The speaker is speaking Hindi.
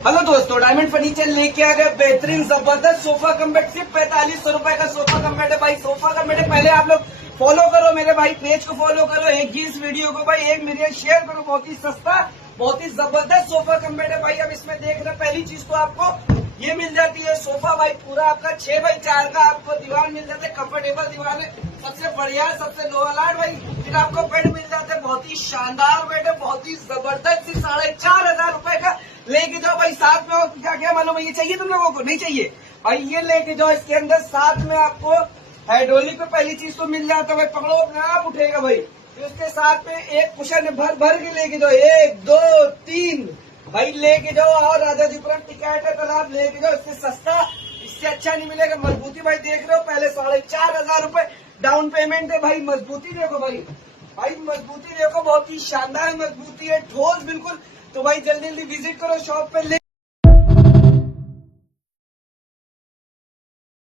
हेलो दोस्तों, डायमंड फर्नीचर लेके आ गए बेहतरीन जबरदस्त सोफा कम बेड। सिर्फ 4500 रुपए का सोफा कम बेड है भाई। सोफा कम बेड है। पहले आप लोग फॉलो करो मेरे भाई पेज को, फॉलो करो, एक इस वीडियो को भाई 1 मिलियन शेयर करो। बहुत ही सस्ता, बहुत ही जबरदस्त सोफा कम बेड है भाई। अब इसमें देख रहे पहली चीज तो आपको ये मिल जाती है सोफा भाई पूरा आपका 6x4 का आपको दीवार मिल जाता है। कंफर्टेबल दीवार है, सबसे बढ़िया, सबसे लो अलार्ट भाई। फिर आपको बेड मिल जाता है, बहुत ही शानदार बेड है, बहुत ही जबरदस्त। 4500 रुपए का लेके जाओ भाई। साथ में और क्या क्या मालूम है, ये चाहिए तुम लोगों को? नहीं चाहिए भाई, ये लेके जाओ। इसके अंदर साथ में आपको हाइड्रोलिक पे पहली चीज तो मिल जाता है भाई, पकड़ो अपने आप उठेगा भाई। फिर उसके साथ में एक कुशन भर भर के लेके जाओ, 1 2 3 भाई लेके जाओ। और राजा जी पुरम टिकट है तालाब लेके जाओ। इससे सस्ता, इससे अच्छा नहीं मिलेगा। मजबूती भाई देख रहे हो, पहले 4500 रुपए डाउन पेमेंट है भाई। मजबूती देखो भाई, भाई मजबूती देखो, बहुत ही शानदार मजबूती है, ठोस बिल्कुल। तो भाई जल्दी जल्दी विजिट करो शॉप पे। ले